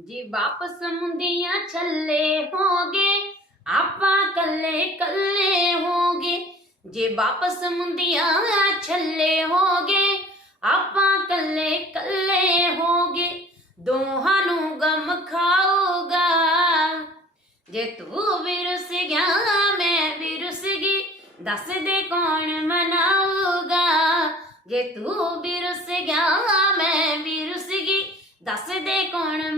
ਜੀ ਵਾਪਸ ਮੁੰਦੀਆਂ ਛੱਲੇ ਹੋਗੇ, ਆਪਾਂ ਕੱਲੇ ਕੱਲੇ ਹੋਗੇ। ਜੇ ਵਾਪਸ ਮੁੰਦੀਆਂ ਛੱਲੇ ਹੋਗੇ, ਆਪਾਂ ਕੱਲੇ ਕੱਲੇ ਹੋਗੇ। ਦੋਹਾਂ ਨੂੰ ਗਮ ਖਾਊਗਾ। ਜੇ ਤੂੰ ਵੀ ਰੁੱਸ ਗਿਆ, ਮੈਂ ਵੀ ਰੁੱਸ ਗਈ, ਦੱਸ ਦੇ ਕੌਣ ਮਨਾਊਗਾ। ਜੇ ਤੂੰ ਵੀ ਰੁੱਸ ਗਿਆ, ਮੈਂ ਵੀ ਰੁੱਸ ਗਈ, ਦੱਸ ਦੇ ਕੌਣ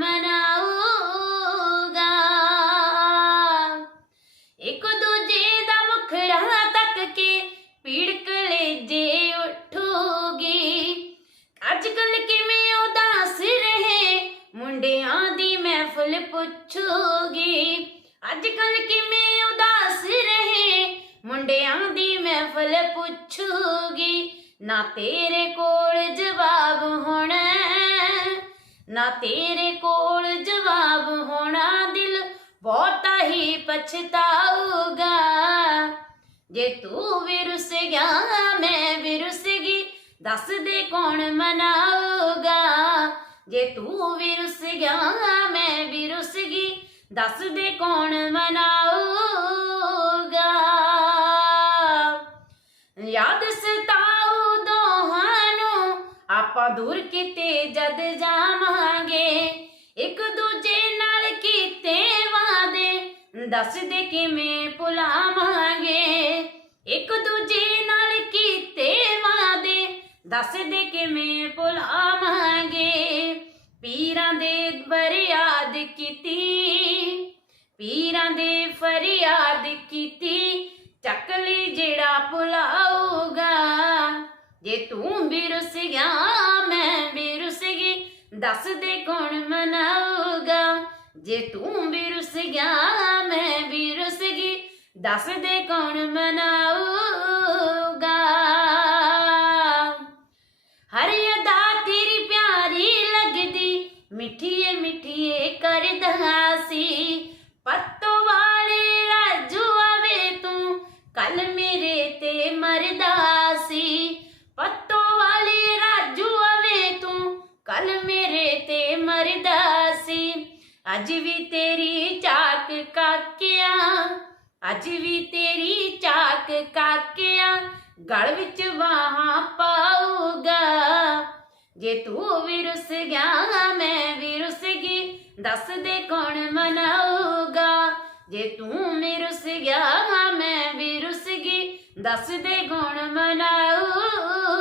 ਪੀੜ ਕਲੇਜੇ ਉੱਠੂਗੀ ਅੱਜ ਕੱਲ ਕਿਵੇਂ ਉਦਾਸ ਰਹੇ ਮੁੰਡਿਆਂ ਦੀ ਮਹਿਫਲ ਪੁੱਛੂਗੀ ਅੱਜ ਕੱਲ ਕਿਵੇਂ ਉਦਾਸ ਰਹੇ ਮੁੰਡਿਆਂ ਦੀ ਮਹਿਫਲ ਪੁੱਛੂਗੀ ਨਾ ਤੇਰੇ ਕੋਲ ਜਵਾਬ ਹੋਣਾ ਨਾ ਤੇਰੇ ਕੋਲ ਜਵਾਬ ਹੋਣਾ ਦਿਲ ਬਹੁਤਾ ਹੀ ਪਛਤਾਊਗਾ ਜੇ ਤੂੰ ਵੀ ਰੁੱਸ ਗਿਆ ਮੈਂ ਵੀ ਰੁੱਸ ਗਈ ਦੱਸ ਦੇ ਕੌਣ ਮਨਾਊਗਾ? ਜੇ ਤੂੰ ਵੀ ਰੁੱਸ ਗਿਆ ਮੈਂ ਵੀ ਰੁੱਸ ਗਈ ਦੱਸ ਦੇ ਕੌਣ ਮਨਾਊਗਾ? ਯਾਦ ਸਤਾਉ ਦੋਹਾਂ ਨੂੰ, ਆਪਾਂ ਦੂਰ ਕਿਤੇ ਜਦ ਜਾਵਾਂਗੇ। ਇੱਕ ਦੂਜੇ ਨਾਲ ਕੀਤੇ ਵਾਦੇ ਦੱਸ ਦੇ ਕਿਵੇਂ ਭੁਲਾਵਾਂ ਇੱਕ ਦੂਜੇ ਨਾਲ ਕੀਤੇ ਵਾਦੇ ਦੱਸ ਦੇ ਕਿਵੇਂ ਭੁਲਾਵਾਂਗੇ? ਪੀਰਾਂ ਦੇ ਫਰਿਆਦ ਕੀਤੀ। ਪੀਰਾਂ ਦੇ ਫਰਿਆਦ ਕੀਤੀ। ਚੱਕ ਲਈ ਜਿਹੜਾ ਭੁਲਾਊਗਾ। ਜੇ ਤੂੰ ਵੀ ਰੁੱਸ ਗਿਆ, ਮੈਂ ਵੀ ਰੁੱਸ ਗਈ। ਦੱਸ ਦੇ ਕੌਣ ਮਨਾਊਗਾ? ਜੇ ਤੂੰ ਵੀ ਰੁੱਸ ਗਿਆ, ਮੈਂ ਵੀ ਦੱਸ ਦੇ ਕੌਣ ਮਨਾਊਗਾ? ਹਰ ਅਦਾ ਤੇਰੀ ਪਿਆਰੀ ਲੱਗਦੀ, ਮਿੱਠੀਏ ਮਿੱਠੀਏ ਕਰਦਾ ਸੀ ਪੱਤੋ ਵਾਲੇ ਰਾਜੂ ਆਵੇ ਤੂੰ, ਕੱਲ ਮੇਰੇ ਤੇ ਮਰਦਾ ਸੀ। ਪੱਤੋ ਵਾਲੇ ਰਾਜੂ ਆਵੇ ਤੂੰ, ਕੱਲ ਮੇਰੇ ਤੇ ਮਰਦਾ ਸੀ। ਅੱਜ ਵੀ ਤੇਰੀ ਚਾਕ ਕਾਕਿਆ ਅੱਜ ਵੀ ਤੇਰੀ ਚਾਕ ਕਾਕਿਆ ਗਲ ਵਿੱਚ ਵਾਹਾਂ ਪਾਊਗਾ। ਜੇ ਤੂੰ ਵੀ ਰੁੱਸ ਗਿਆ, ਮੈਂ ਵੀ ਰੁੱਸ ਗਈ, ਦੱਸ ਦੇ ਕੌਣ ਮਨਾਊਗਾ? ਜੇ ਤੂੰ ਵੀ ਰੁੱਸ ਗਿਆ, ਮੈਂ ਵੀ ਰੁੱਸ ਗਈ, ਦੱਸ ਦੇ ਕੌਣ ਮਨਾਊਗਾ